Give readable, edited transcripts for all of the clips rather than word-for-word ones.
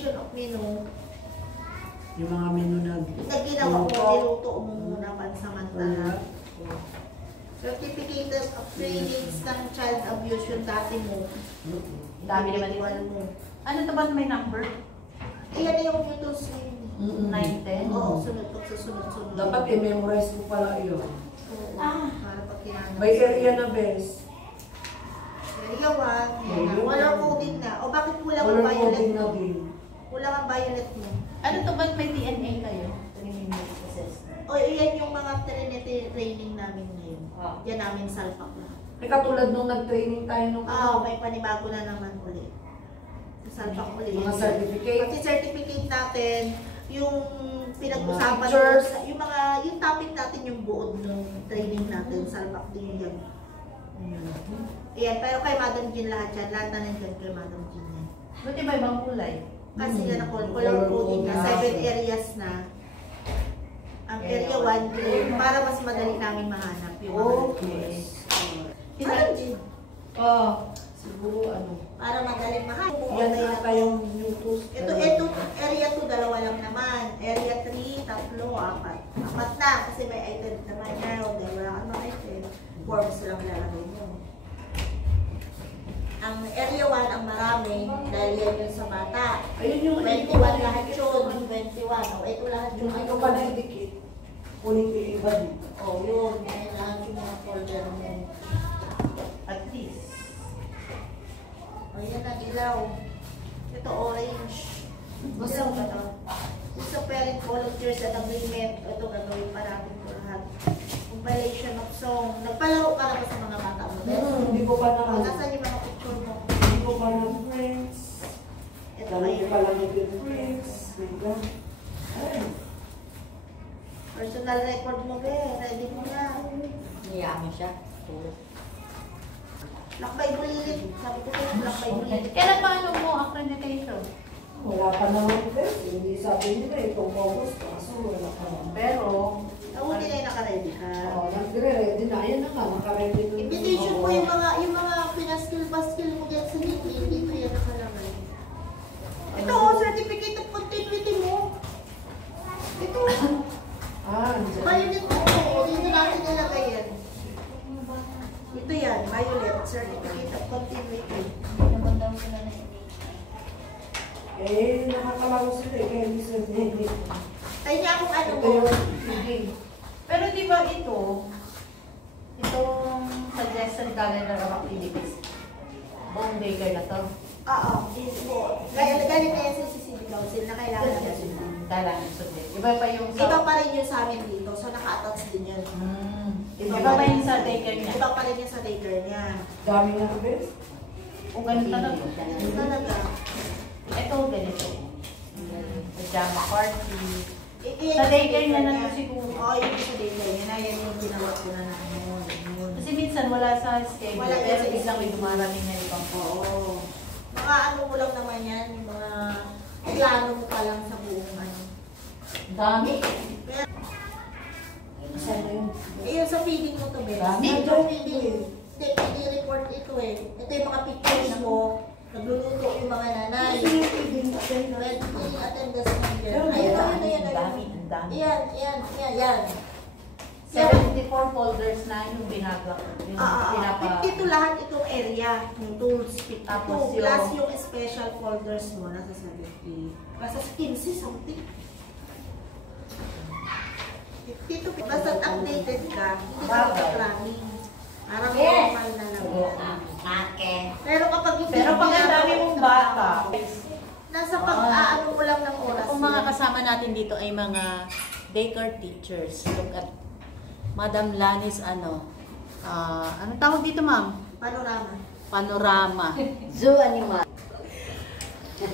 compilation of menu. Yung mga menu na ginawa mo, niluto mo muna pansamantala. Certificate of trainings ng child abuse yung dati mo. Dami naman mo. Ano ito ba may number? Iyan yung YouTube 9, 10? Oo, sunod-sunod. Dapat i-memorize ko pala yun. Para pag kinanap. May area na best. Area 1. Walang coding na. O bakit kulang ang Walang violet coding na mo? din. Kulang ang violet mo. Ano ito ba may DNA kayo? O iyan yung mga Trinity training namin ngayon. Yan namin salpak lahat. Ay katulad nung nag-training tayo nung May panibago na naman ulit. Salpak ulit. mga certificate. Pati certificate natin, yung pinag-usapan pictures. yung topic natin yung buod ng training natin, salpak din yan. Ayan, pero kay Madam Jean lahat yan. Lahat na nandiyan kay Madam Jean yan. Buti ba ibang kulay? Kasi yan na color coding na. 7 areas na. Ang area 1 clear. Para mas madali namin mahanap yung mga Madam Jean. Siguro ano. Para madaling mahanap. Yan na kayong YouTube. Ito, area 2, 2 lang naman. Area 3, 3, 4. 4 na, kasi may item naman yan. O dahil wala kang mga item, forms lang lalagay mo. Ang area 1, ang marami, dahil yan yun sa bata. Ayun yung 21 lahat yun, 21. O, ito lahat yun. Ito pa na idikit. Kunin ko yung iba dito. O, yun. Yan lahat yung mga folder mo. At least. O, yan ang ilaw. Ito, orange. Ilaw ba ito? Ito, parent volunteers and agreement. Ito, gagawin pa natin ito lahat. Compilation of song. Nagpalaro ka na ba sa mga bata mo? Hindi ko pa na. Nasaan yung mga picture mo? Hindi ko pa na friends. Ito Dami ko kayo. pa lang yung friends. Ay. Personal record mo, be. Ready mo na. Niya mo siya. Lakbay bulilit. Sabi ko kayo, lakbay bulilit. Kailan ba ano mo accreditation? Wala pa naman friends. Hindi sabi nila itong August. Kaso wala pa naman. Pero, Nauli na yung nakaready ka. Nagre-ready na. Ayan na nga. Naka-ready na. Invitation mo yung mga pinaskill mo dyan sa Nikki. Dito yan nakalagay. Ito, certificate of continuity mo. Ito. Violet mo. Dito natin nilagay yan. Ito yan, violet. Certificate of continuity. nabandang sila na hindi. Nakakalaro sila eh. Kaya hindi sila hindi. Tayo niya akong ano Ito mo. yung Pero di ba itong suggested calendar of activities, buong baker na to? Oo. Galing na yan sa CCD Council na kailangan na yan. Kailangan sundin. Iba pa yung sa... Iba pa rin yun sa amin dito. So naka-attach din yan. Iba pa yung sa daycare niya? Iba pa rin yan sa daycare niya. dami na best. O ganun talaga. Ano talaga? Ito ganito. Pajama party. Yan Sa yung daycare niya na to siguro. Oo, yun yung sa daycare niya na. Yan yung ginawa ko na namin. Kasi minsan wala sa schedule. Wala yan Pero sa biglang may schedule. dumarating na ibang Oo. Mga ano mo lang naman yan. Yung mga plano mo pa lang sa buong ano. dami. Saan na yun? Yung sa feeding mo to, Ben. Dami. Yung feeding. Feeding report ito eh. Ito yung mga pictures mo. Nagluluto yung mga nanay. Kasi yung feeding attendance. Feeding attendance mo dyan. Ang Ayan, dami, ayan, ang dami, ang dami. Yan. 74 folders na yung binagawa ko. Yung 52 lahat itong area. Yung tools, 52. Tapos Plus yung- yung special folders mo, nasa 70. Nasa 15 something. 52. Basta updated ka, hindi ka magka-planning. Parang normal na lang yan. Pero kapag hindi Pero pag ang dami mong bata, nasa pag-aano mo lang ng oras. kung mga yan. kasama natin dito ay mga daycare teachers. Look at Madam Lanis, anong tawag dito, ma'am? Panorama. Panorama. Zoo animal.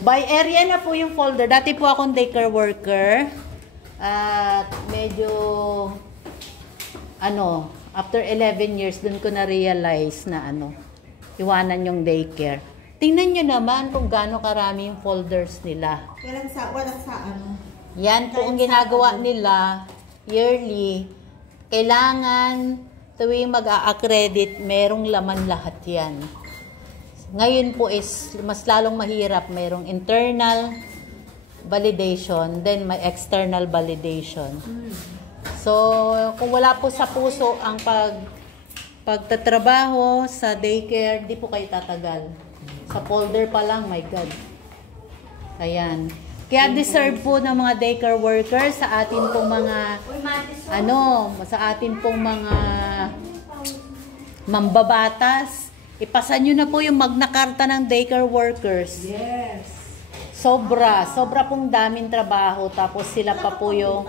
By area na po yung folder. Dati po akong daycare worker. At medyo, after 11 years, dun ko na-realize na iwanan yung daycare. Tingnan nyo naman kung gaano karami yung folders nila. Walang sa ano. Yan po ang ginagawa nila yearly. Kailangan tuwing mag-a-accredit, merong laman lahat yan. Ngayon po is mas lalong mahirap. Merong internal, validation, then may external validation. So, kung wala po sa puso ang pagtatrabaho sa daycare, di po kayo tatagal. Sa folder pa lang, my God. Ayan. Kaya deserve po ng mga daycare workers sa atin pong mga, sa atin pong mga mambabatas. Ipasa nyo na po yung Magna Carta ng daycare workers. Yes. Sobra pong daming trabaho. Tapos sila pa po yung,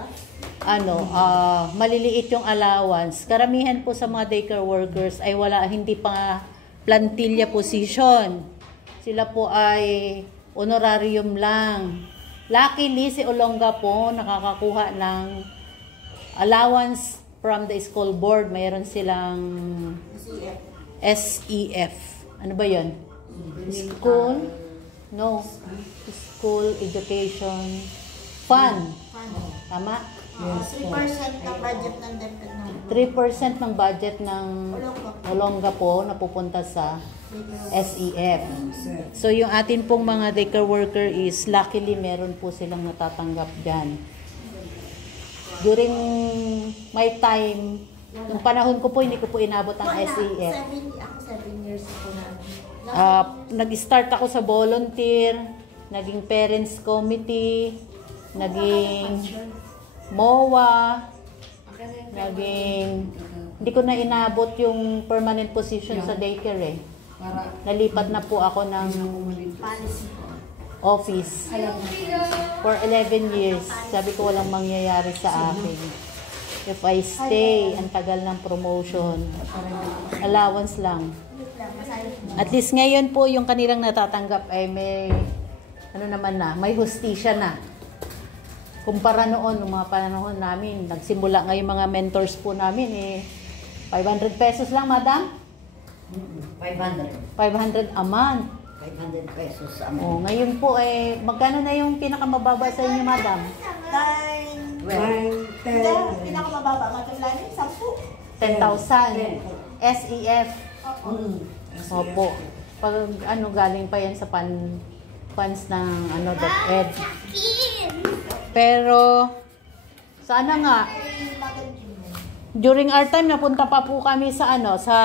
maliliit yung allowance. Karamihan po sa mga daycare workers ay hindi pa plantilla position. Sila po ay honorarium lang. Luckily, si Olonga po nakakakuha ng allowance from the school board. Mayroon silang SEF. Ano ba yun? School? No. School Education Fund. Tama? Yes, 3% ng budget ng DepEd. 3% ng budget ng Olonga po napupunta sa SEF. So, yung atin pong mga daycare worker is luckily meron po silang natatanggap dyan. During my time, nung panahon ko po, hindi ko po inabot ang SEF. Ako 7 years po na. Nag-start ako sa volunteer, naging parents committee, naging MOA, hindi ko na inabot yung permanent position sa daycare eh. Nalipat na po ako ng office for 11 years. Sabi ko walang mangyayari sa akin. If I stay, ang tagal ng promotion. Allowance lang. At least ngayon po yung kanilang natatanggap ay may may hustisya na. Kumpara noon, ng mga panahon namin, nagsimula ngayon mga mentors po namin 500 pesos lang, madam? 500 a month. 500 pesos a month. Oh, ngayon po magkano na yung pinakamababa sa inyo, madam? 9, 10. pinakamababa, matulad yung 10,000. SEF. Opo. Pag galing pa yan sa funds ng DepEd. Pero sana nga during our time napunta pa po kami sa sa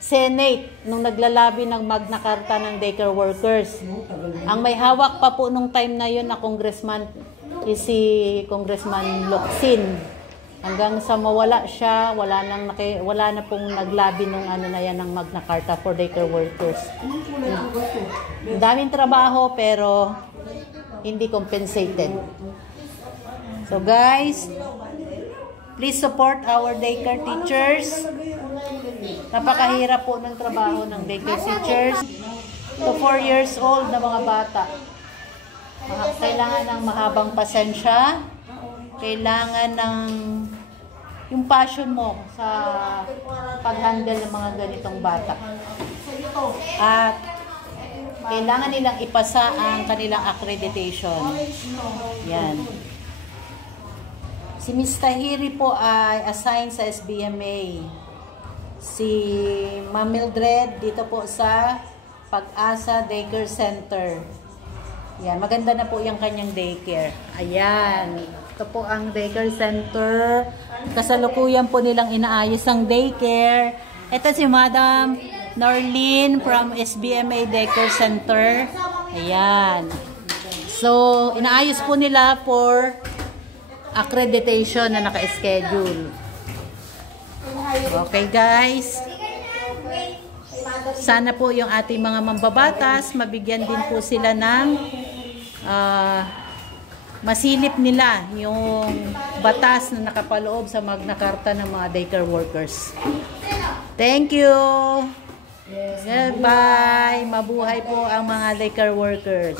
Senate nung naglalabi ng Magna Carta ng daycare workers. Ang may hawak pa po nung time na yun na congressman is si Congressman Locsin. Hanggang sa mawala siya, wala na pong naglabi nung na yan ng Magna Carta for daycare workers. Daming trabaho pero hindi compensated. So guys, please support our daycare teachers. Napakahirap po ng trabaho ng daycare teachers. To 4 years old na mga bata. Kailangan ng mahabang pasensya. Kailangan ng yung passion mo sa pag-handle ng mga ganitong bata. At kailangan nilang ipasa ang kanilang accreditation. Yan. Si Ms. Tahiri po ay assigned sa SBMA. Si Ma'am Mildred dito po sa Pag-asa Daycare Center. Yan, maganda na po yung kanyang daycare. Ayan. Ito po ang daycare center. Kasalukuyan po nilang inaayos ang daycare. Ito si Madam Norlene from SBMA Daycare Center. Ayan. So, inaayos po nila for accreditation na naka-schedule. Okay guys. Sana po yung ating mga mambabatas, mabigyan din po sila ng masilip nila yung batas na nakapaloob sa Magna Carta ng mga daycare workers. Thank you. Goodbye. Mabuhay po ang mga daycare workers.